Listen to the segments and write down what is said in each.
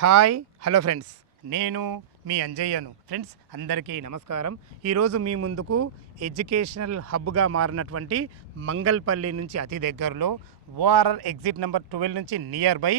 Hi hello friends, నేను మీ అంజయ్యను. Friends అందరికీ నమస్కారం. ఈరోజు మీ ముందుకు ఎడ్యుకేషనల్ హబ్గా మారినటువంటి మంగళపల్లి నుంచి అతి దగ్గరలో ఓఆర్ఆర్ ఎగ్జిట్ నెంబర్ 12 నుంచి నియర్ బై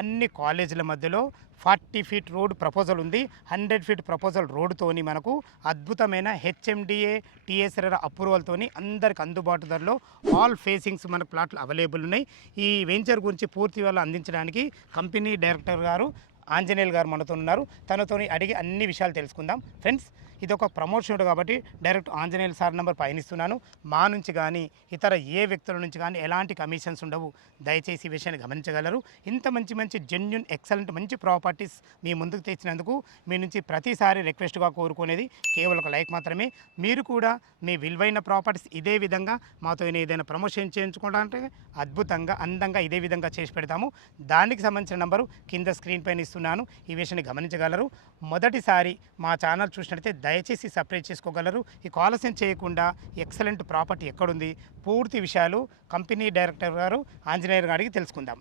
అన్ని కాలేజీల మధ్యలో 40 ఫీట్ రోడ్ ప్రపోజల్ ఉంది. 100 ఫీట్ ప్రపోజల్ రోడ్తోని మనకు అద్భుతమైన హెచ్ఎండిఏ టీఎస్ఆర్ అప్రూవల్తోని అందరికి అందుబాటు ధరలో ఆల్ ఫేసింగ్స్ మన ప్లాట్లు అవైలబుల్ ఉన్నాయి. ఈ వెంచర్ గురించి పూర్తి వివరాలు అందించడానికి కంపెనీ డైరెక్టర్ గారు ఆంజనేయులు గారు మనతో ఉన్నారు. తనతోని అడిగి అన్ని విషయాలు తెలుసుకుందాం. ఫ్రెండ్స్, ఇది ఒక ప్రమోషన్ కాబట్టి డైరెక్ట్ ఆంజనేయులు సార్ నెంబర్ పయనిస్తున్నాను. మా నుంచి కానీ ఇతర ఏ వ్యక్తుల నుంచి కానీ ఎలాంటి కమిషన్స్ ఉండవు. దయచేసి ఈ విషయాన్ని గమనించగలరు. ఇంత మంచి జెన్యున్ ఎక్సలెంట్ మంచి ప్రాపర్టీస్ మీ ముందుకు తెచ్చినందుకు మీ నుంచి ప్రతిసారి రిక్వెస్ట్గా కోరుకునేది కేవలం ఒక లైక్ మాత్రమే. మీరు కూడా మీ విలువైన ప్రాపర్టీస్ ఇదే విధంగా మాతో ఏదైనా ప్రమోషన్ చేయించుకోవడానికి అద్భుతంగా అందంగా ఇదే విధంగా చేసి పెడతాము. దానికి సంబంధించిన నెంబరు కింద స్క్రీన్ పైన ఇస్తున్నాను. ఈ విషయాన్ని గమనించగలరు. మొదటిసారి మా ఛానల్ చూసినట్లయితే దయచేసి సబ్స్క్రైబ్ చేసుకోగలరు. ఈ ఆలస్యం చేయకుండా ఎక్సలెంట్ ప్రాపర్టీ ఎక్కడుంది పూర్తి విషయాలు కంపెనీ డైరెక్టర్ గారు ఆంజనేయులు గారికి తెలుసుకుందాం.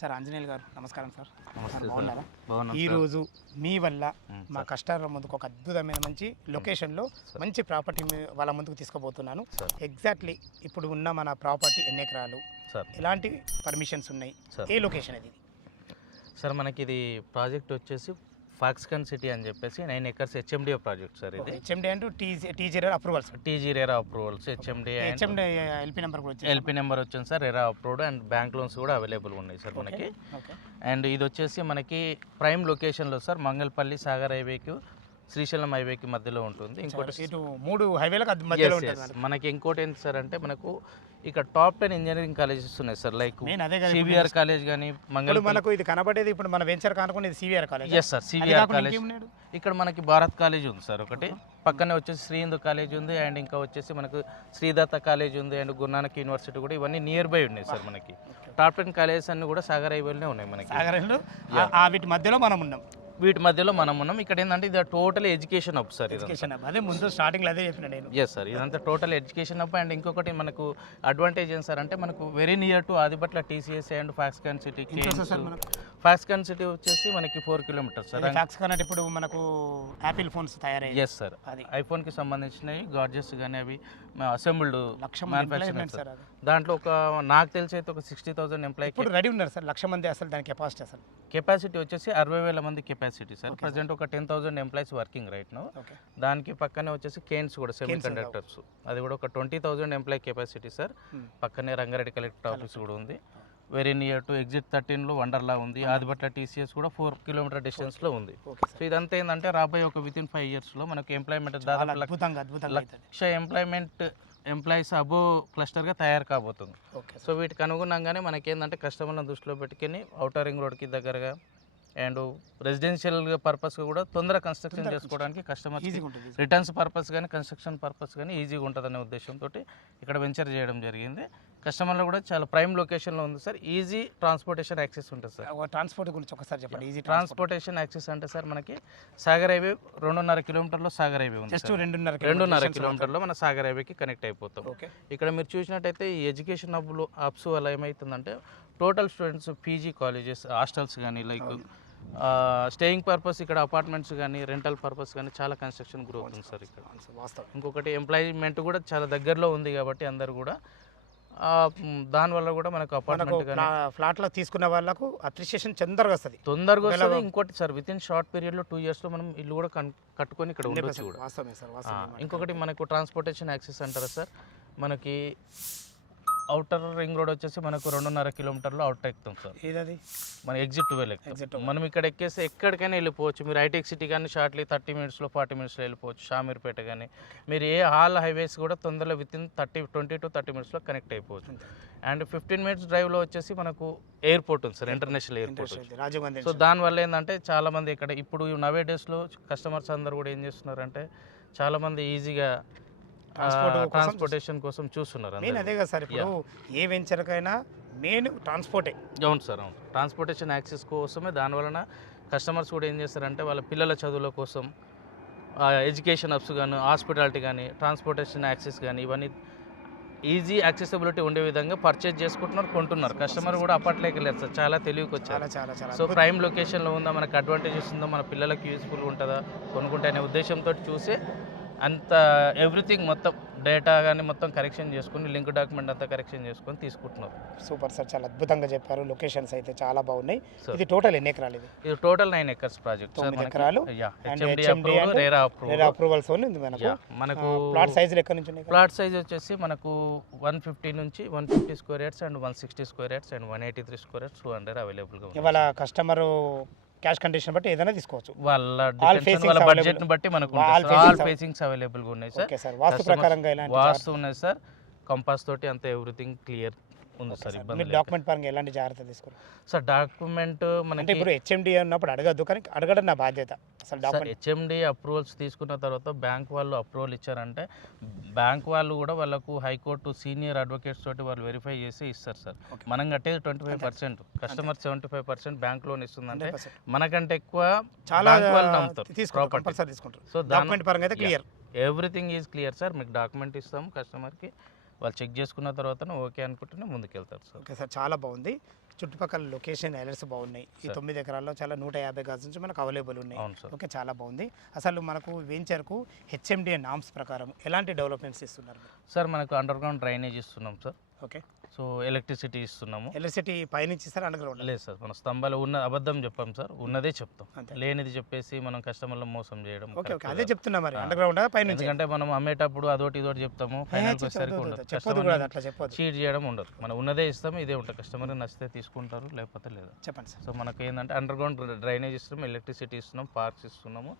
సార్ ఆంజనేయులు గారు నమస్కారం సార్. బాగున్నారా? ఈరోజు మీ వల్ల మా కస్టమర్ ముందుకు ఒక అద్భుతమైన మంచి లొకేషన్లో మంచి ప్రాపర్టీ వాళ్ళ ముందుకు తీసుకుపోతున్నాను. ఎగ్జాక్ట్లీ ఇప్పుడు ఉన్న మన ప్రాపర్టీ ఎన్ని ఎకరాలు, ఎలాంటి పర్మిషన్స్ ఉన్నాయి, ఏ లొకేషన్ అది? సార్ మనకి ఇది ప్రాజెక్ట్ వచ్చేసి ఫాక్స్కాన్ సిటీ అని చెప్పేసి 9 acres హెచ్ఎండిఏ ప్రాజెక్ట్ సార్. ఇది హెచ్ఎండి అంటే TG approvals, TG approvals HMDA LP number LP number వచ్చింది sir. RERA approved and bank loans కూడా అవైలబుల్ ఉన్నాయి సార్ మనకి. అండ్ ఇది వచ్చేసి మనకి ప్రైమ్ లొకేషన్లో సార్ మంగళపల్లి సాగర్ హైవేకి శ్రీశైలం హైవేకి మధ్యలో ఉంటుంది. ఇంకోటి ఇటు 3 హైవేలకు మధ్యలో ఉంటుంది. మనకి ఇంకోటి ఏంటి సార్ అంటే మనకు ఇక్కడ టాప్ 10 ఇంజనీరింగ్ కాలేజెస్ ఉన్నాయి సార్. లైక్ సివిఆర్ కాలేజ్ కానీ మనకు ఇది కనబడేది ఇప్పుడు మన వెంచర్ కానుకుని CVR college. Yes sir, CVR college. ఇక్కడ మనకి భారత్ కాలేజ్ ఉంది సార్ ఒకటి, పక్కనే వచ్చేసి శ్రీ హిందూ కాలేజ్ ఉంది, అండ్ ఇంకా వచ్చేసి మనకు శ్రీదత్త కాలేజ్ ఉంది, అండ్ గురునానక్ యూనివర్సిటీ కూడా, ఇవన్నీ నియర్ బై ఉన్నాయి సార్. మనకి టాప్ 10 కాలేజెస్ అన్ని కూడా సాగర్ హైవేలోనే ఉన్నాయి మనకి. వీటి మధ్యలో మనం ఉన్నాం. ఇక్కడ ఏంటంటే ఇది టోటల్ ఎడ్యుకేషన్ హబ్ సార్. అదే ముందు స్టార్టింగ్ అదే చెప్పిన నేను. ఎస్ సార్, ఇదంతా టోటల్ ఎడ్యుకేషన్ హబ్. అండ్ ఇంకొకటి మనకు అడ్వాంటేజ్ ఏం సార్ అంటే మనకు very near to Adibatla TCS and Foxconn city. Foxconn city వచ్చేసి మనకి 4 kilometers సార్. ఫాక్స్కాన్ అంటే ఇప్పుడు మనకు యాపిల్ ఫోన్స్ తయారయ్యాయి. ఎస్ సార్, ఐఫోన్ కి సంబంధించినవి గాడ్జెస్ కానీ అవి అసెంబ్ల్డ్ మ్యానుఫ్యాక్చరింగ్ సార్. దాంట్లో ఒక నాకు తెలిసి అయితే ఒక 60,000 ఎంప్లాయీ ఇప్పుడు రెడీ ఉన్నారు సార్. 1,00,000 మంది అసలు దాని కెపాసిటీ వచ్చేసి 60,000 మంది కెపాసిటీ సార్. ప్రజెంట్ ఒక 10,000 ఎంప్లాయీస్ వర్కింగ్ రైట్ నో. దానికి పక్కనే వచ్చేసి కేన్స్ కూడా సెమీ కండక్టర్స్, అది కూడా ఒక 20,000 ఎంప్లాయీ కెపాసిటీ సార్. పక్కనే రంగారెడ్డి కలెక్టర్ ఆఫీస్ కూడా ఉంది. వెరీ నియర్ టు ఎగ్జిట్ 13లో వండర్లా ఉంది. ఆదిపట్ల టీసీఎస్ కూడా 4 kilometer డిస్టెన్స్లో ఉంది. సో ఇదంతా ఏంటంటే రాబోయే ఒక వితిన్ 5 yearsలో మనకి ఎంప్లాయ్మెంట్ దాదాపు 1,00,000 ఎంప్లాయీస్ అబో క్లస్టర్గా తయారు కాబోతుంది. సో వీటికి అనుగుణంగానే మనకి ఏంటంటే కస్టమర్లను దృష్టిలో పెట్టుకుని ఔటర్ రింగ్ రోడ్కి దగ్గరగా అండ్ రెసిడెన్షియల్ పర్పస్గా కూడా తొందరగా కన్స్ట్రక్షన్ చేసుకోవడానికి కస్టమర్ రిటర్న్స్ పర్పస్ కానీ కన్స్ట్రక్షన్ పర్పస్ కానీ ఈజీగా ఉంటుందనే ఉద్దేశంతో ఇక్కడ వెంచర్ చేయడం జరిగింది. కస్టమర్లు కూడా చాలా ప్రైమ్ లొకేషన్లో ఉంది సార్. ఈజీ ట్రాన్స్పోర్టేషన్ యాక్సెస్ ఉంటుంది సార్. ట్రాన్స్పోర్ట్ గురించి ఒకసారి చెప్పండి. ఈజీ ట్రాన్స్పోర్టేషన్ యాక్సెస్ అంటే సార్ మనకి సాగర్ హైవే 2.5 kilometerలో సాగర్ హైవే ఉంది. 2.5 kilometerలో మన సాగర్ హైవేకి కనెక్ట్ అయిపోతాం. ఇక్కడ మీరు చూసినట్టయితే ఈ ఎడ్యుకేషన్ హబ్స్ వల్ల ఏమవుతుందంటే total students PG colleges hostels కానీ లైక్ స్టేయింగ్ పర్పస్ ఇక్కడ అపార్ట్మెంట్స్ కానీ రెంటల్ పర్పస్ కానీ చాలా కన్స్ట్రక్షన్ గ్రోత్ ఉంది సార్ ఇక్కడ. ఇంకొకటి ఎంప్లాయ్మెంట్ కూడా చాలా దగ్గరలో ఉంది కాబట్టి అందరు కూడా దానివల్ల కూడా మనకు అపార్ట్మెంట్ ఫ్లాట్లో తీసుకున్న వాళ్ళకు అప్రిషియేషన్ తొందరగా వస్తుంది. ఇంకోటి సార్ వితిన్ షార్ట్ పీరియడ్లో 2 yearsలో మనం ఇల్లు కూడా కట్టుకొని ఇక్కడ ఉండొచ్చు కూడా. ఇంకొకటి మనకు ట్రాన్స్పోర్టేషన్ యాక్సెస్ అంటారా సార్. మనకి అవుటర్ రింగ్ రోడ్ వచ్చేసి మనకు 2.5 kilometerలో అవుట్ ఎక్కుతాం సార్. మన ఎగ్జిట్ 12 మనం ఇక్కడ ఎక్కేస్తే ఎక్కడికైనా వెళ్ళిపోవచ్చు. మీరు హైటెక్ సిటీ కానీ షార్ట్లీ 30 minutesలో 40 minutesలో వెళ్ళిపోవచ్చు. షామీర్పేట కానీ మీరు ఏ హాల్ హైవేస్ కూడా తొందరలో వితిన్ 20 to 30 minutesలో కనెక్ట్ అయిపోవచ్చు. అండ్ 15 minutes డ్రైవ్లో వచ్చేసి మనకు ఎయిర్పోర్ట్ ఉంది సార్, ఇంటర్నేషనల్ ఎయిర్పోర్ట్. సో దానివల్ల ఏంటంటే చాలామంది ఇక్కడ ఇప్పుడు నవే డేస్లో కస్టమర్స్ అందరు కూడా ఏం చేస్తున్నారంటే చాలామంది ఈజీగా ట్రాన్స్పోర్టేషన్ కోసం చూస్తున్నారు. అదే కదా సార్, ఇప్పుడు ఏ వెంచర్కైనా మెయిన్ ట్రాన్స్పోర్టే. అవును సార్, అవును. ట్రాన్స్పోర్టేషన్ యాక్సెస్ కోసమే దానివలన కస్టమర్స్ కూడా ఏం చేస్తారంటే వాళ్ళ పిల్లల చదువుల కోసం ఎడ్యుకేషన్ హబ్స్ కానీ హాస్పిటాలిటీ కానీ ట్రాన్స్పోర్టేషన్ యాక్సెస్ కానీ ఇవన్నీ ఈజీ యాక్సెసిబిలిటీ ఉండే విధంగా పర్చేజ్ చేసుకుంటున్నారు, కొంటున్నారు. కస్టమర్ కూడా అప్పట్లోకి లేదు సార్, చాలా తెలివికి వచ్చారు. చాలా చాలా చాలా సో ప్రైమ్ లొకేషన్లో ఉందా, మనకు అడ్వాంటేజెస్ ఉందా, మన పిల్లలకి యూస్ఫుల్ ఉంటుందా, కొనుక్కుంటే అనే ఉద్దేశంతో చూసి అంత ఎవ్రీథింగ్ మొత్తం డేటా కానీ మొత్తం కరెక్షన్ చేసుకుని లింక్ డాక్యుమెంట్ అంతా కరెక్షన్ చేసుకొని తీసుకుంటున్నారు. సూపర్ సార్, చాలా అద్భుతంగా చెప్పారు. లొకేషన్స్ అయితే చాలా బాగున్నాయి. Sir. ఇది టోటల్ ఎన్ని ఎకరాలు? ఇది టోటల్ 9 acres ప్రాజెక్ట్ 9 ఎకరాలు. HMD approval, RERA approval, approvals ఉంది మనకు. మనకు ప్లాట్ సైజులు ఎక్కడి నుంచి ఉన్నాయి? ప్లాట్ సైజ్ వచ్చేసి మనకు 150 నుంచి 150 square yards and 160 square yards and 183 square yards 200 అవైలబుల్గా ఉంది. ఇవాళ కస్టమర్ క్యాష్ కండిషన్ బట్టి ఏదైనా తీసుకోవచ్చు. వాళ్ళ facings వాళ్ళ available. బడ్జెట్ ని బట్టి మనకు All all facings facings available గా ఉన్నాయి సార్. ఓకే సార్, వాస్తు ప్రకారంగా ఎలాంటి వాస్తు ఉన్నాయి సార్, కంపాస్ తోటి అంత ఎవ్రీథింగ్ క్లియర్ ఉంది సార్. ఇబ్బంది మీరు డాక్యుమెంట్ పరంగా ఎలాంటి జాగ్రత్త తీసుకున్నారు సార్. డాక్యుమెంట్ అంటే మనకి ఇప్పుడు హెచ్ఎండి అన్నప్పుడు అడగద్దు, కానీ అడగడం నా బాధ్యత. అసలు సార్ డాక్యుమెంట్ హెచ్ఎండి అప్రూవల్స్ తీసుకున్న తర్వాత బ్యాంక్ వాళ్ళు అప్రూవల్ ఇచ్చారంటే బ్యాంక్ వాళ్ళు కూడా వాళ్ళకు హైకోర్టు సీనియర్ అడ్వకేట్స్ తోటి వాళ్ళు వెరిఫై చేసి ఇస్తారు సార్. Okay. మనం కట్టేది 25%, కస్టమర్ 75% బ్యాంక్ లోన్ ఇస్తుందంటే 100%. మనకంటే ఎక్కువ చాలా బ్యాంక్ వాళ్ళు నమ్ముతారు తీసుకుంటారు, ప్రాపర్టీ. కంపల్సరీ తీసుకుంటారు. సో డాక్యుమెంట్ పరంగా అయితే clear. Everything is clear sir. మీకు డాక్యుమెంట్ ఇస్తాము కస్టమర్కి, వాళ్ళు చెక్ చేసుకున్న తర్వాత ఓకే అనుకుంటేనే ముందుకెళ్తారు సార్. ఓకే సార్, చాలా బాగుంది. చుట్టుపక్కల లొకేషన్ ఎలర్స్ బాగున్నాయి. ఈ Sir. 9 ఎకరాల్లో చాలా 150 గజ నుంచి మనకు అవైలబుల్ ఉన్నాయి. అవును సార్. ఓకే, చాలా బాగుంది. అసలు మనకు వెంచర్కు హెచ్ఎండిఏ నామ్స్ ప్రకారం ఎలాంటి డెవలప్మెంట్స్ ఇస్తున్నారు మీరు? సార్ మనకు అండర్ గ్రౌండ్ డ్రైనేజ్ ఇస్తున్నాం సార్. ఓకే, సో ఎలక్ట్రిసిటీ ఇస్తున్నాము. ఎలక్ట్రిసిటీ పైనుంచి ఇస్తారు, అండర్ గ్రౌండ్? లేదు సార్, మన స్తంభాలు ఉన్న అబద్ధం చెప్పాం సార్, ఉన్నదే చెప్తాం. అంతే. లేనిది చెప్పేసి మనం కస్టమర్లను మోసం చేయడం ఓకే correct ఓకే, అదే కాదు. చెప్తున్నా. మరి అండర్ గ్రౌండ్ పైనుంచి? ఎందుకంటే మనం అమ్మేటప్పుడు అదోటి ఇదోటి చెప్తాము, ఫైనల్ వచ్చేసరికి ఉండదు. చెప్పొద్దు కూడా, అట్లా చెప్పొద్దు. చీట్ చేయడం ఉండదు, మనం ఉన్నదే ఇస్తాము, ఇదే ఉంటుంది. కస్టమర్ నచ్చితే తీసుకుంటారు, లేకపోతే లేదు. చెప్పండి సార్. సో మనకి ఏంటంటే అండర్ గ్రౌండ్ డ్రైనేజ్ ఇస్తున్నాం, ఎలక్ట్రిసిటీ ఇస్తున్నాం, పార్క్స్ ఇస్తున్నాము,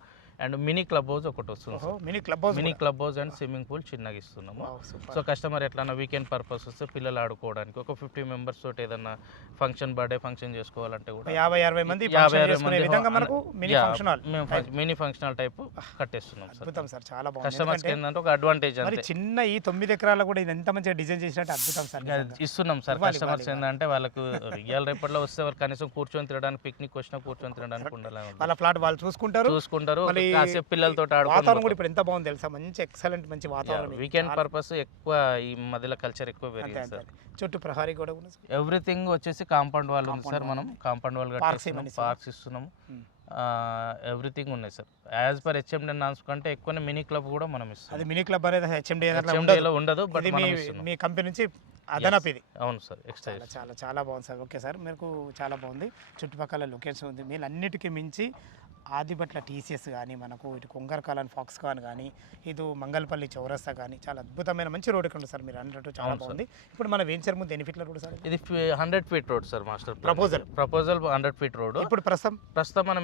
అండ్ మినీ క్లబ్ హౌస్ ఒకటి వస్తుంది ఓహో, sir. Mini club house. Mini club house and swimming pool చిన్నగా ఇస్తున్నాము. సో కస్టమర్ ఎట్లన్నా వీకెండ్ పర్పస్ వస్తే పిల్లలు ఆడుకోవడానికి ఒక 50 మెంబర్స్ తోటి ఏదన్నా ఫంక్షన్, బర్త్డే ఫంక్షన్ చేసుకోవాలంటే కూడా 50-60 మంది 50-60 function చేసుకునే మంది విధంగా మనకు మినీ ఫంక్షన్ హాల్. మేము మినీ ఫంక్షన్ హాల్ టైప్ కట్టేస్తున్నాం సార్. అద్భుతం సార్, చాలా బాగుంది. కస్టమర్స్ ఎందుకంటే ఏంటంటే ఒక అడ్వాంటేజ్ మరి అంతే చిన్న ఈ 9 ఎకరాల్లో కూడా ఇది ఎంత మంచిగా డిజైన్ చేసినట్టు అద్భుతం సార్. నిజంగా. ఇస్తున్నాం సార్. ఇవ్వాలి, కస్టమర్స్ ఇవ్వాలి. ఏంటంటే వాళ్ళకు ఇవాళ రేపట్లో వస్తే వాళ్ళు కనీసం కూర్చొని తినడానికి, పిక్నిక్ వచ్చినా కూర్చొని తినడానికి ఉండాలి, వాళ్ళ ఫ్లాట్ వాళ్ళు చూసుకుంటారు. మళ్ళీ కాసేపు పిల్లలతో వాతావరణం కూడా ఇప్పుడు ఎంత బాగుంది తెలుసా, మంచి ఎక్సలెంట్ మంచి వాతావరణం. వీకెండ్ పర్పస్ ఎక్కువ ఈ మధ్యలో కల్చర్ ఎక్కువ అంతే పెరిగింది అంతే. సార్. చుట్టూ ప్రహారీ కూడా ఉంది సార్. ఎవ్రీథింగ్ వచ్చేసి కాంపౌండ్ వాల్ ఉంది సార్. మనం కాంపౌండ్ వాల్ Parks కట్టేస్తున్నాం, ఏమని సార్? పార్క్స్ ఇస్తున్నాము, Hmm. ఎవ్రీథింగ్ ఉన్నాయి sir. As per HMD norms కంటే ఎక్కువనే మినీ క్లబ్ కూడా మనం ఇస్తాం. అది మినీ క్లబ్ అనేది హెచ్ఎండి హెచ్ఎండిలో ఉండదు, బట్ ఇది మనం ఇస్తున్నాం. మీ కంపెనీ నుంచి అదనపు ఇది. అవును సార్, ఎక్స్ట్రా చాలా చాలా చాలా బాగుంది సార్. ఓకే సార్, మీకు చాలా బాగుంది. చుట్టుపక్కల లొకేషన్ ఉంది. మీరు అన్నిటికీ మించి ఆదిబట్ల టీసీఎస్ కానీ, మనకు ఇటు కొంగర్కాలన్ ఫాక్స్కాన్ కానీ, ఇటు మంగళపల్లి చౌరస్తా కానీ చాలా అద్భుతమైన మంచి రోడ్ ఇక్కడ ఉంది సార్. మీరు అన్నట్టు చాలా అవును బాగుంది. ఇప్పుడు మన వెంచర్ ముందు ఎన్ని ఫీట్ల రోడ్ సార్? ఇది 100 feet road sir. Master Proposal. Proposal 100 feet road. ఇప్పుడు ప్రస్తుతం మనం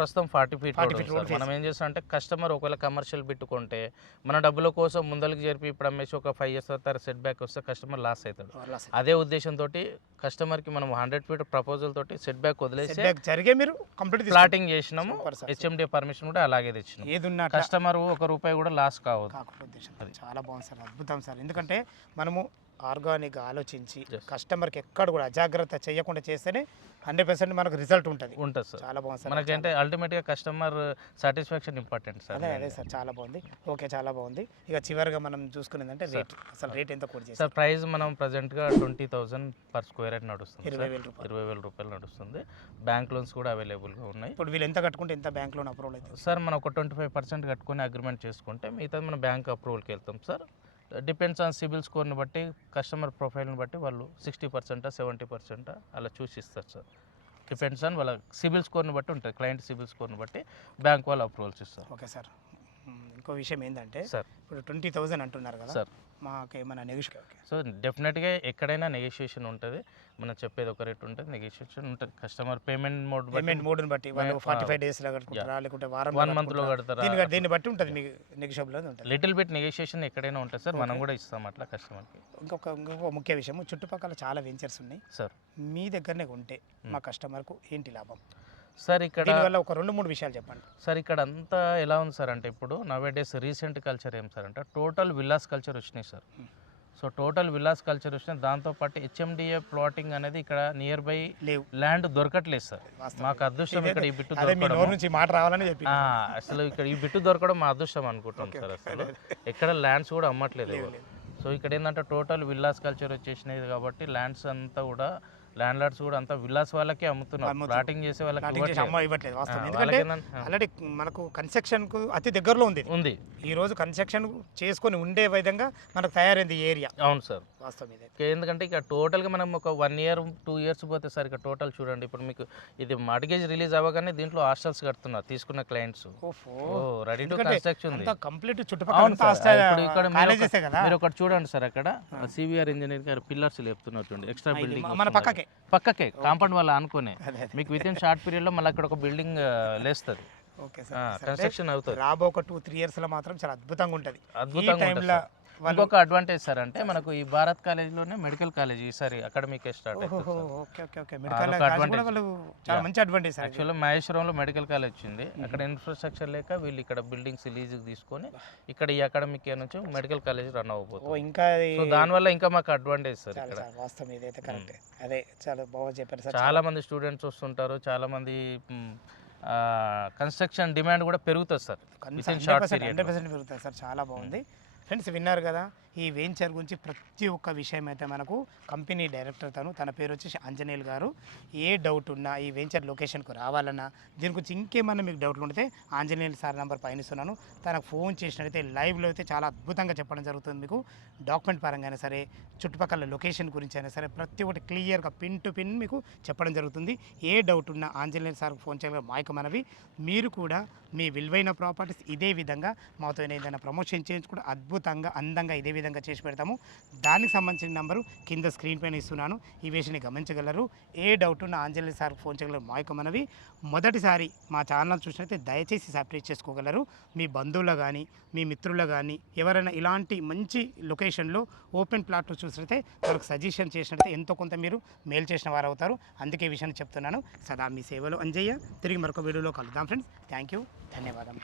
ప్రస్తుతం 40 ఫీట్ 40 రోడ్ feet road మనం ఏం చేస్తాం అంటే కస్టమర్ ఒకవేళ కమర్షియల్ పెట్టుకుంటే మన డబ్బుల కోసం ముందరికి జరిపి ఇప్పుడు అమ్మేసి ఒక 5 years తర్వాత సెట్ బ్యాక్ వస్తే కస్టమర్ లాస్ అవుతాడు. అదే ఉద్దేశంతో కస్టమర్కి మనం 100 ఫీట్ ప్రపోజల్ తోటి సెట్ బ్యాక్ వదిలేసి జరిగే మీరు కంప్లీట్ ప్లాటింగ్ చేసినాము. Super sir. హెచ్ఎండి పర్మిషన్ కూడా అలాగే తెచ్చినాం. ఏదున్నా కస్టమర్ ₹1 కూడా లాస్ కావద్దు. కాకుండా ఉద్దేశం. చాలా బాగుంది సార్, అద్భుతం సార్. ఎందుకంటే మనము ఆర్గానిక్గా ఆలోచించి Yes. కస్టమర్కి ఎక్కడ కూడా అజాగ్రత్త చేయకుండా చేస్తేనే 100% మనకు రిజల్ట్ ఉంటుంది. ఉంటుంది సార్. చాలా బాగుంది సార్. మనకంటే అల్టిమేట్గా కస్టమర్ సాటిస్ఫాక్షన్ ఇంపార్టెంట్ సార్. అదే సార్, చాలా బాగుంది. ఓకే, చాలా బాగుంది. ఇక చివరిగా మనం చూసుకునేదంటే రేట్. అసలు రేట్ ఎంత కోట్ చేస్తారు? సార్ ప్రైస్ మనం ప్రజెంట్గా 20,000 పర్ స్క్వేర్ యార్డ్ నడుస్తుంది. 20,000 రూపాయలు. 20,000 రూపాయలు నడుస్తుంది. బ్యాంక్ లోన్స్ కూడా అవైలబుల్గా ఉన్నాయి. ఇప్పుడు వీళ్ళు ఎంత కట్టుకుంటే ఎంత బ్యాంక్ లోన్ అప్రూవల్ అవుతుంది? సార్ మనం ఒక 25% కట్టుకొని అగ్రిమెంట్ చేసుకుంటే మిగతా మన బ్యాంక్ అప్రూవల్కి వెళ్తాం సార్. డిపెండ్స్ ఆన్ సిబిల్ స్కోర్ని బట్టి, కస్టమర్ ప్రొఫైల్ని బట్టి వాళ్ళు 60%, 70% అలా చూసి ఇస్తారు సార్. డిపెండ్స్ ఆన్ వాళ్ళ సిబిల్ స్కోర్ని బట్టి ఉంటుంది, క్లయింట్ సిబిల్ స్కోర్ని బట్టి బ్యాంక్ వాళ్ళు అప్రూవల్స్ ఇస్తారు. Okay sir. ఇంకో విషయం ఏంటంటే సార్ ఇప్పుడు 20,000 అంటున్నారు కదా సార్. మాకు ఏమైనా నెగోషియేట్? సో డెఫినెట్గా ఎక్కడైనా నెగోషియేషన్ ఉంటుంది. మనం చెప్పేది ఒక రేట్ ఉంటుంది, నెగోషియేషన్ ఉంటుంది. కస్టమర్ పేమెంట్ మోడ్ని బట్టి వాళ్ళు 45 డేస్లో కట్టుకుంటారా, లేకుంటే వారం 1 మంత్లో కడతారా, దీన్ని బట్టి ఉంటుంది. మీకు నెగోషియబుల్ ఉంటుంది. లిటిల్ బిట్ నెగోషియేషన్ ఎక్కడైనా ఉంటుంది సార్. మనం కూడా ఇస్తాం అట్లా కస్టమర్కి. ఇంకొక ముఖ్య విషయం, చుట్టుపక్కల చాలా వెంచర్స్ ఉన్నాయి సార్. మీ దగ్గరనే ఉంటే మా కస్టమర్కు ఏంటి లాభం సార్? ఇక్కడ దీనివల్ల ఒక 2-3 విషయాలు చెప్పండి సార్. ఇక్కడ అంతా ఎలా ఉంది సార్ అంటే ఇప్పుడు నవేడేస్ రీసెంట్ కల్చర్ ఏం సార్ అంటే టోటల్ విల్లాస్ కల్చర్ వచ్చినాయి sir. So total villas culture వచ్చినాయి. దాంతోపాటు హెచ్ఎండిఏ ప్లాటింగ్ అనేది ఇక్కడ నియర్ బై లేవు, ల్యాండ్ దొరకట్లేదు సార్. మాకు అదృష్టం ఇక్కడ ఈ బిట్టు అదే మీ దొరకడం. నోరు నుంచి మాట రావాలని చెప్పి అసలు ఇక్కడ ఈ బిట్టు దొరకడం మా అదృష్టం అనుకుంటాం సార్. అసలు ఎక్కడ ల్యాండ్స్ కూడా అమ్మట్లేదు ఎవరు. సో ఇక్కడ ఏంటంటే టోటల్ విల్లాస్ కల్చర్ వచ్చేసినది కాబట్టి ల్యాండ్స్ అంతా కూడా ల్యాండ్ లార్డ్స్ కూడా అంతా విల్లాస్ వాళ్ళకే అమ్ముతున్నారు, ప్లాటింగ్ చేసే వాళ్ళకి ఇవ్వట్లేదు వాస్తవం. ఎందుకంటే ఆల్రెడీ మనకు కన్స్ట్రక్షన్ కు అతి దగ్గరలో ఉంది. ఈ రోజు కన్స్ట్రక్షన్ చేసుకొని ఉండే విధంగా మనకు తయారైంది ఏరియా. అవును సార్, వాస్తవం ఇది. ఎందుకంటే ఇక టోటల్గా మనం ఒక 1 year 2 years పోతే సార్ ఇక టోటల్ చూడండి, ఇప్పుడు మీకు ఇది మార్గేజ్ రిలీజ్ అవ్వగానే దీంట్లో హాస్టల్స్ కడుతున్నారు తీసుకున్న క్లయింట్స్, రెడీ టు కన్స్ట్రక్షన్ ఉంది కంప్లీట్. ఇక్కడ మీరు ఒకటి చూడండి సార్, అక్కడ సివిఆర్ ఇంజనీర్ గారు పిల్లర్స్ లేపుతున్నారు చూడండి, ఎక్స్ట్రా బిల్డింగ్ మన పక్కకే కాంపౌండ్ వాళ్ళ అనుకునే మీకు విత్ ఇన్ షార్ట్ పీరియడ్ లో మళ్ళీ అక్కడ ఒక బిల్డింగ్ లేస్తుంది, కన్స్ట్రక్షన్ అవుతుంది. రాబో ఒక 2-3 years లో మాత్రం చాలా అద్భుతంగా ఉంటుంది. ఇంకొక అడ్వాంటేజ్ సార్ అంటే మనకు ఈ భారత్ కాలేజ్ లోనే మెడికల్ కాలేజ్ ఈసారి అకాడమిక్ స్టార్ట్ యాక్చువల్గా మహేశ్వరంలో మెడికల్ కాలేజ్ వచ్చింది, అక్కడ ఇన్ఫ్రాస్ట్రక్చర్ లేక వీళ్ళు ఇక్కడ బిల్డింగ్స్ లీజ్ తీసుకొని ఇక్కడ ఈ అకాడమిక్ ఇయర్ నుంచి మెడికల్ కాలేజ్ రన్ అవ్వబోతుంది. ఇంకా దానివల్ల ఇంకా మాకు అడ్వాంటేజ్ సార్ ఇక్కడ. అదే చాలా బాగా చెప్పారు సార్. చాలా మంది స్టూడెంట్స్ వస్తుంటారు, చాలా మంది కన్స్ట్రక్షన్ డిమాండ్ కూడా పెరుగుతుంది సార్, 100% పెరుగుతుంది సార్. చాలా బాగుంది ఫ్రెండ్స్, విన్నారు కదా ఈ వెంచర్ గురించి ప్రతి ఒక్క విషయం అయితే మనకు కంపెనీ డైరెక్టర్ తన పేరు వచ్చేసి ఆంజనేయులు గారు. ఏ డౌట్ ఉన్నా ఈ వెంచర్ లొకేషన్కు రావాలన్నా దీని గురించి ఇంకేమన్నా మీకు డౌట్లు ఉంటే ఆంజనేయులు సార్ నెంబర్ పైన ఇస్తున్నాను, తనకు ఫోన్ చేసినట్టయితే లైవ్లో అయితే చాలా అద్భుతంగా చెప్పడం జరుగుతుంది. మీకు డాక్యుమెంట్ పరంగా అయినా సరే, చుట్టుపక్కల లొకేషన్ గురించి అయినా సరే ప్రతి ఒక్కటి క్లియర్గా పిన్ టు పిన్ మీకు చెప్పడం జరుగుతుంది. ఏ డౌట్ ఉన్నా ఆంజనేయులు సార్కి ఫోన్ చేయగల మాయక మనవి. మీరు కూడా మీ విలువైన ప్రాపర్టీస్ ఇదే విధంగా మాతో ఏదైనా ప్రమోషన్ చేయించుకుంటే అద్భుతంగా అందంగా ఇదే విధంగా చేసి పెడతాము. దానికి సంబంధించిన నెంబరు కింద స్క్రీన్ పైన ఇస్తున్నాను, ఈ విషయాన్ని గమనించగలరు. ఏ డౌట్ ఉన్న ఆంజనేయులు సార్కి ఫోన్ చేయగలరు మాయక మనవి. మొదటిసారి మా ఛానల్ చూసినట్లయితే దయచేసి సబ్స్క్రైబ్ చేసుకోగలరు. మీ బంధువులు కానీ మీ మిత్రులు కానీ ఎవరైనా ఇలాంటి మంచి లొకేషన్లో ఓపెన్ ప్లాట్లు చూసినట్లయితే వాళ్ళకి సజెషన్ చేసినట్లయితే ఎంతో కొంత మీరు మేలు చేసిన వారు అవుతారు. అందుకే ఈ విషయాన్ని చెప్తున్నాను. సదా మీ సేవలో అంజయ్య. తిరిగి మరొక వీడియోలో కలుద్దాం ఫ్రెండ్స్. థ్యాంక్ యూ, ధన్యవాదాలు.